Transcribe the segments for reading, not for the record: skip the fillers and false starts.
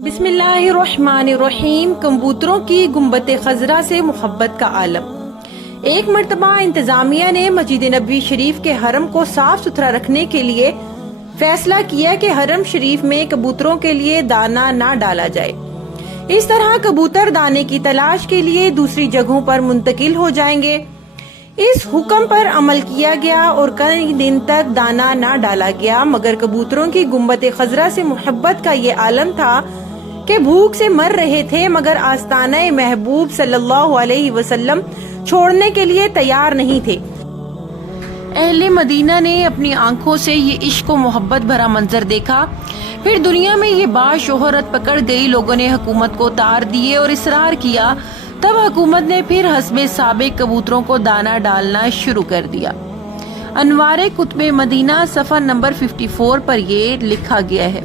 बिस्मिल्लाहिर्रहमानिर्रहीम। कबूतरों की गुंबद खजरा से मोहब्बत का आलम। एक मर्तबा इंतजामिया ने मस्जिद नबवी शरीफ के हरम को साफ सुथरा रखने के लिए फैसला किया कि हरम शरीफ में कबूतरों के लिए दाना ना डाला जाए। इस तरह कबूतर दाने की तलाश के लिए दूसरी जगहों पर मुंतकिल हो जाएंगे। इस हुक्म पर अमल किया गया और कई दिन तक दाना ना डाला गया, मगर कबूतरों की गुंबद खजरा से मोहब्बत का ये आलम था कि भूख से मर रहे थे, मगर आस्ताना महबूब सल्लल्लाहु अलैहि वसल्लम छोड़ने के लिए तैयार नहीं थे। अहले मदीना ने अपनी आंखों से ये इश्क व मोहब्बत भरा मंजर देखा। फिर दुनिया में ये बाशोहरत पकड़ गई। लोगों ने हुकूमत को तार दिए और इसरार किया। तब हुकूमत ने फिर हस्बे साबिक कबूतरों को दाना डालना शुरू कर दिया। अनवारे कुतुबे मदीना सफर नंबर 54 पर ये लिखा गया है,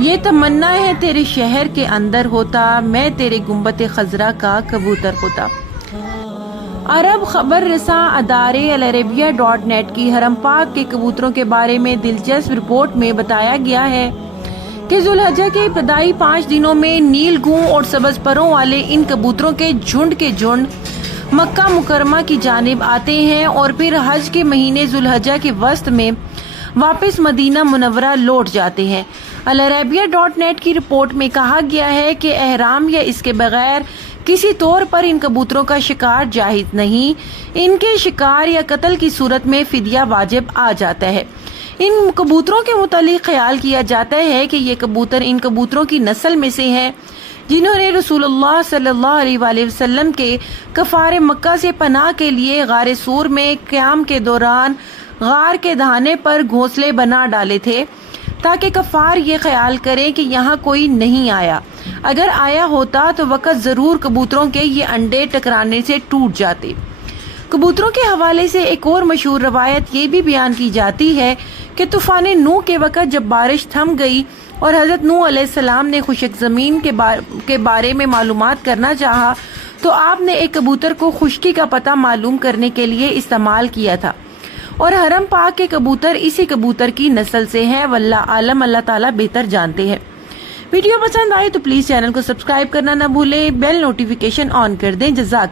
ये तमन्ना है तेरे शहर के अंदर होता, मैं तेरे गुंबद खजरा का कबूतर होता। अरब खबर रसा अदारे अलअरबिया.net की हरम पाक के कबूतरों के बारे में दिलचस्प रिपोर्ट में बताया गया है कि जुल्हज्जा के इब्तदाई 5 दिनों में नील गूं और सब्ज परों वाले इन कबूतरों के झुंड मक्का मुकरमा की जानिब आते हैं और फिर हज के महीने जुल्हज्जा के वस्त में वापस मदीना मुनव्वरा लौट जाते हैं। अलअरबिया.net की रिपोर्ट में कहा गया है कि एहराम या इसके बगैर किसी तौर पर इन कबूतरों का शिकार जायज नहीं। इनके शिकार या कत्ल की सूरत में फिदिया वाजिब आ जाता है। इन कबूतरों के मुतालिक ख्याल किया जाता है कि ये कबूतर इन कबूतरों की नस्ल में से हैं जिन्होंने रसूलुल्लाह सल्लल्लाहु अलैहि वसल्लम के कफारे मक्का से पनाह के लिए गारे सूर में क़याम के दौरान गार के दहाने पर घोंसले बना डाले थे, ताकि कफार ये ख्याल करें कि यहाँ कोई नहीं आया। अगर आया होता तो वक़्त जरूर कबूतरों के ये अंडे टकराने से टूट जाते। कबूतरों के हवाले से एक और मशहूर रवायत ये भी बयान की जाती है कि तूफान नूह के वक़्त जब बारिश थम गई और हजरत नूह अलैहिस्सलाम ने खुशक ज़मीन के बारे में मालूमात करना चाहा, तो आपने एक कबूतर को खुश्की का पता मालूम करने के लिए इस्तेमाल किया था और हरम पाक के कबूतर इसी कबूतर की नस्ल से हैं। वल्लाह आलम, अल्लाह ताला बेहतर जानते हैं। वीडियो पसंद आए तो प्लीज चैनल को सब्सक्राइब करना ना भूलें, बेल नोटिफिकेशन ऑन कर दें। जज़ाक।